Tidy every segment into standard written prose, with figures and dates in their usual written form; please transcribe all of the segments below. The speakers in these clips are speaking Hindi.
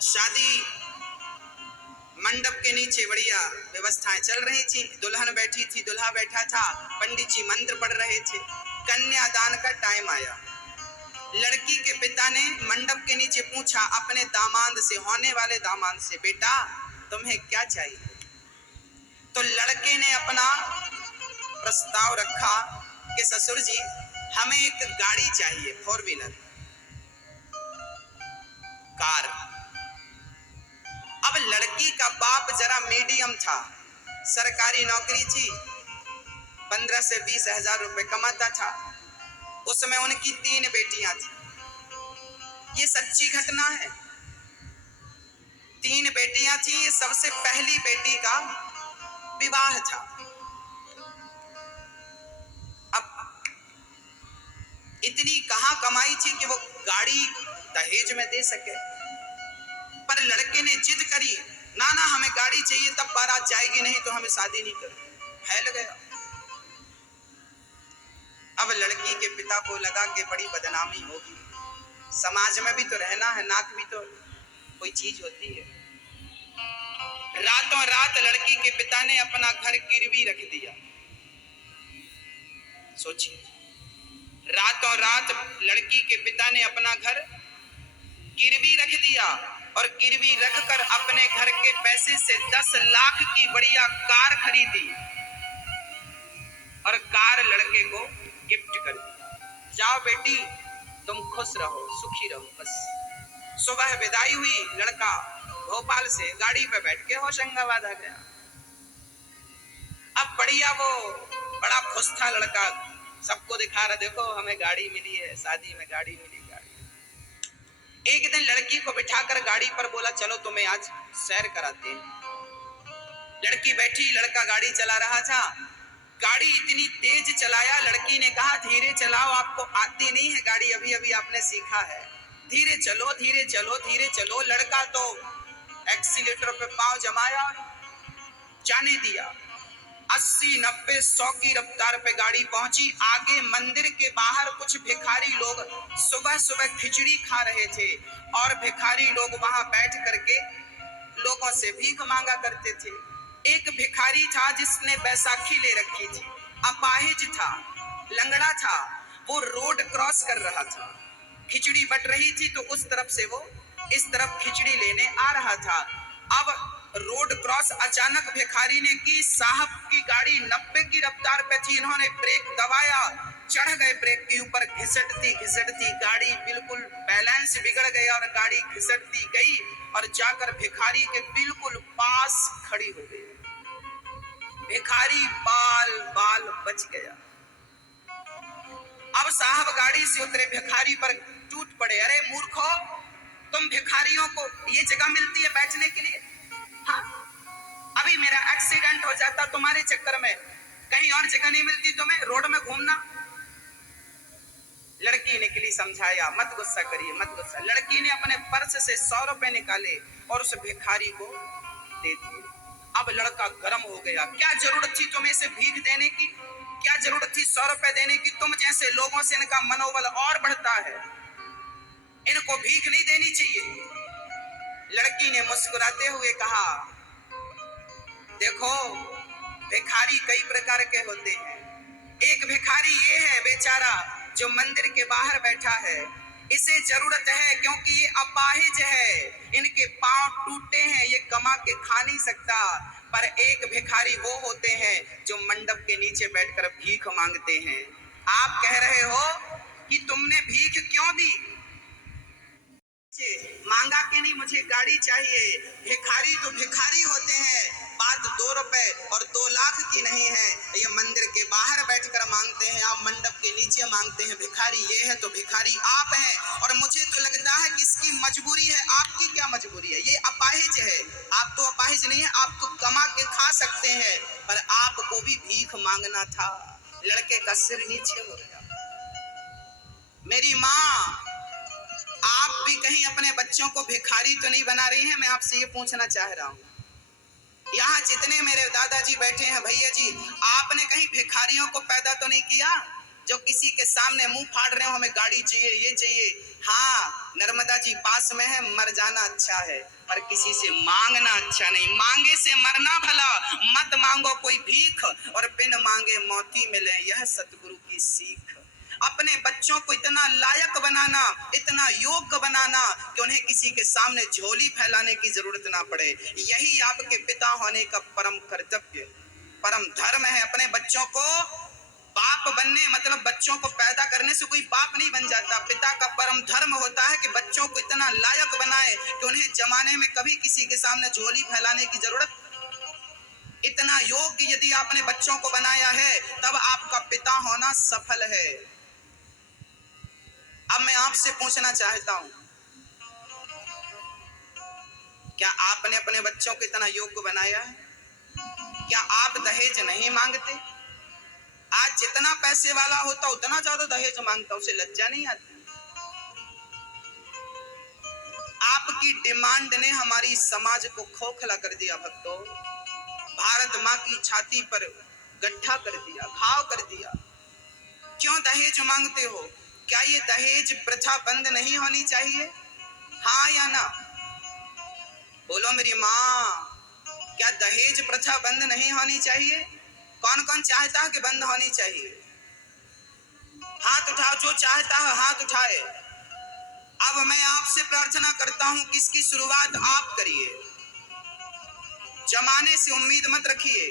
शादी मंडप के नीचे बढ़िया व्यवस्थाएं चल रही थी। दुल्हन बैठी थी, दुल्हा बैठा था, पंडित जी मंत्र पढ़ रहे थे। कन्यादान का टाइम आया। लड़की के पिता ने मंडप के नीचे पूछा अपने दामाद से, होने वाले दामाद से, बेटा तुम्हें क्या चाहिए? तो लड़के ने अपना प्रस्ताव रखा कि ससुर जी हमें एक गाड़ी चाहिए, 4 व्हीलर कार। अब लड़की का बाप जरा मीडियम था, सरकारी नौकरी थी, 15 से 20 हजार रुपए कमाता था। उसमें उनकी 3 बेटियां थी। ये सच्ची घटना है। 3 बेटियां थी। सबसे पहली बेटी का विवाह था। अब इतनी कहां कमाई थी कि वो गाड़ी दहेज में दे सके, पर लड़के ने जिद करी, ना ना हमें गाड़ी चाहिए, तब बारात जाएगी, नहीं तो हमें शादी नहीं करें। फैल गया। अब लड़की के पिता को लगा कि बड़ी बदनामी होगी, समाज में भी तो रहना है, नाक भी तो कोई चीज होती है। रातों रात लड़की के पिता ने अपना घर गिरवी रख दिया। सोचिए, रातों रात लड़की के पिता ने अपना घर गिरवी रख दिया और गिरवी रखकर अपने घर के पैसे से 10 लाख की बढ़िया कार खरीदी और कार लड़के को गिफ्ट कर दी। जाओ बेटी तुम खुश रहो, सुखी रहो, बस। सुबह विदाई हुई। लड़का भोपाल से गाड़ी पे बैठ के होशंगाबाद आ गया। अब बढ़िया वो बड़ा खुश था लड़का, सबको दिखा रहा, देखो हमें गाड़ी मिली है, शादी में गाड़ी मिली। एक दिन लड़की को बिठाकर गाड़ी पर बोला, चलो तुम्हें आज सैर कराते हैं। लड़की बैठी, लड़का गाड़ी चला रहा था। गाड़ी इतनी तेज चलाया, लड़की ने कहा धीरे चलाओ, आपको आती नहीं है गाड़ी, अभी अभी आपने सीखा है, धीरे चलो धीरे चलो धीरे चलो। लड़का तो एक्सीलेटर पे पांव जमाया, जाने दिया। 80, 90, 100 की रफ्तार पे गाड़ी पहुंची। आगे मंदिर के बाहर कुछ भिखारी लोग सुबह सुबह खिचड़ी खा रहे थे और भिखारी लोग वहां बैठ करके लोगों से भीख मांगा करते थे। एक भिखारी था जिसने बैसाखी ले रखी थी, अपाहिज था, लंगड़ा था, वो रोड क्रॉस कर रहा था। खिचड़ी बट रही थी तो उस तरफ से वो इस तरफ खिचड़ी लेने आ रहा था। अब रोड क्रॉस अचानक भिखारी ने की। साहब की गाड़ी 90 की रफ्तार पे थी, इन्होंने ब्रेक दबाया, चढ़ गए ब्रेक के ऊपर। घिसटती गाड़ी बिल्कुल बैलेंस बिगड़ गया और गाड़ी घिसटती गई और जाकर भिखारी के बिल्कुल पास खड़ी हो गई। भिखारी बाल बाल बच गया। अब साहब गाड़ी से उतरे, भिखारी पर टूट पड़े, अरे मूर्खो, तुम भिखारियों को ये जगह मिलती है बैठने के लिए? हाँ, अभी मेरा एक्सीडेंट हो जाता तुम्हारे चक्कर में, कहीं और जगह नहीं मिलती तुम्हें रोड में घूमना। लड़की निकली, समझाया, मत गुस्सा करिए, मत गुस्सा। लड़की ने अपने पर्स से 100 रुपए निकाले और उस भिखारी को दे दिए। अब लड़का गर्म हो गया, क्या जरूरत थी तुम्हें इसे भीख देने की, क्या जरूरत थी 100 रुपए देने की? तुम जैसे लोगों से इनका मनोबल और बढ़ता है, इनको भीख नहीं देनी चाहिए। लड़की ने मुस्कुराते हुए कहा, देखो भिखारी कई प्रकार के होते हैं, एक भिखारी ये है बेचारा जो मंदिर के बाहर बैठा है, इसे जरूरत है क्योंकि ये अपाहिज है, इनके पांव टूटे हैं, ये कमा के खा नहीं सकता। पर एक भिखारी वो होते हैं जो मंडप के नीचे बैठकर भीख मांगते हैं। आप कह रहे हो कि तुमने भीख क्यों दी, मांगा कि नहीं मुझे गाड़ी चाहिए। भिखारी तो भिखारी होते हैं, बात 2 रुपए और 2 लाख की नहीं है। ये मंदिर के बाहर बैठकर मांगते हैं, आप मंडप के नीचे मांगते हैं। भिखारी ये है तो भिखारी आप हैं। और मुझे तो लगता है कि इसकी मजबूरी है। आपकी क्या मजबूरी है? ये अपाहिज है, आप तो अपाहिज नहीं है, आप तो कमा के खा सकते हैं, पर आपको भी भीख मांगना था। लड़के का सिर नीचे हो गया। मेरी माँ, आप भी कहीं अपने बच्चों को भिखारी तो नहीं बना रही हैं? मैं आपसे ये पूछना चाह रहा हूँ। यहाँ जितने मेरे दादाजी बैठे हैं, भैया जी, आपने कहीं भिखारियों को पैदा तो नहीं किया? जो किसी के सामने मुंह फाड़ रहे हो हमें गाड़ी चाहिए, ये चाहिए। हाँ, नर्मदा जी पास में है, मर जाना अच्छा है, पर किसी से मांगना अच्छा नहीं। मांगे से मरना भला, मत मांगो कोई भीख, और बिन मांगे मौती मिले, यह सतगुरु की सीख। अपने बच्चों को इतना लायक बनाना, इतना योग्य बनाना कि उन्हें किसी के सामने झोली फैलाने की जरूरत ना पड़े, यही आपके पिता होने का परम कर्तव्य, परम धर्म है। अपने बच्चों को बाप बनने, मतलब बच्चों को पैदा करने से कोई बाप नहीं बन जाता। पिता का परम धर्म होता है कि बच्चों को इतना लायक बनाए कि उन्हें जमाने में कभी किसी के सामने झोली फैलाने की जरूरत। इतना योग्य यदि आपने बच्चों को बनाया है, तब आपका पिता होना सफल है। अब मैं आपसे पूछना चाहता हूं, क्या आपने अपने बच्चों को इतना योग्य बनाया है? क्या आप दहेज नहीं मांगते? आज जितना पैसे वाला होता उतना ज्यादा दहेज मांगता, उसे लज्जा नहीं आती? आपकी डिमांड ने हमारी समाज को खोखला कर दिया भक्तों। भारत माँ की छाती पर गड्ढा कर दिया, घाव कर दिया। क्यों दहेज मांगते हो? क्या ये दहेज प्रथा बंद नहीं होनी चाहिए? हाँ या ना? बोलो मेरी माँ, क्या दहेज प्रथा बंद नहीं होनी चाहिए? कौन कौन चाहता है कि बंद होनी चाहिए? हाथ उठाओ, जो चाहता है हाथ उठाए। अब मैं आपसे प्रार्थना करता हूं कि इसकी शुरुआत आप करिए। जमाने से उम्मीद मत रखिए,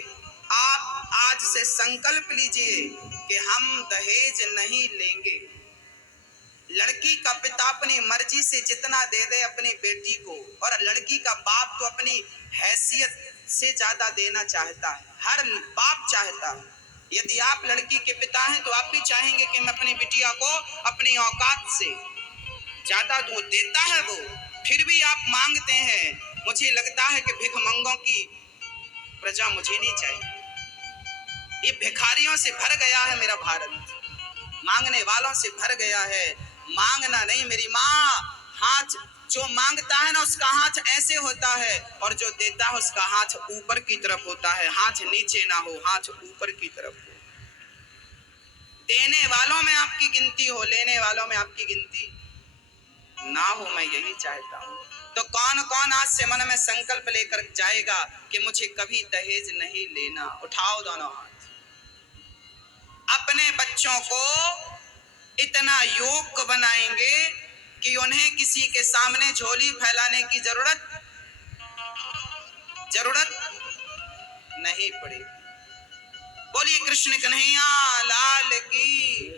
आप आज से संकल्प लीजिए कि हम दहेज नहीं लेंगे। लड़की का पिता अपनी मर्जी से जितना दे दे अपनी बेटी को, और लड़की का बाप तो अपनी हैसियत से ज्यादा देना चाहता है, हर बाप चाहता है। यदि आप लड़की के पिता हैं तो आप भी चाहेंगे कि मैं अपनी बिटिया को अपनी औकात से ज्यादा दूध देता है वो, फिर भी आप मांगते हैं। मुझे लगता है कि भिखमंगों की प्रजा मुझे नहीं चाहिए। ये भिखारियों से भर गया है मेरा भारत, मांगने वालों से भर गया है। मांगना नहीं मेरी माँ, हाथ जो मांगता है ना उसका हाथ ऐसे होता है, और जो देता है उसका हाथ ऊपर की तरफ होता है। हाथ नीचे ना हो, हाथ ऊपर की तरफ हो। देने वालों में आपकी गिनती हो, लेने वालों में आपकी गिनती ना हो, मैं यही चाहता हूँ। तो कौन कौन आज से मन में संकल्प लेकर जाएगा कि मुझे कभी दहेज नहीं लेना? उठाओ दोनों हाथ। अपने बच्चों को इतना योग्य बनाएंगे कि उन्हें किसी के सामने झोली फैलाने की जरूरत नहीं पड़े। बोलिए कृष्ण कन्हैया लाल की।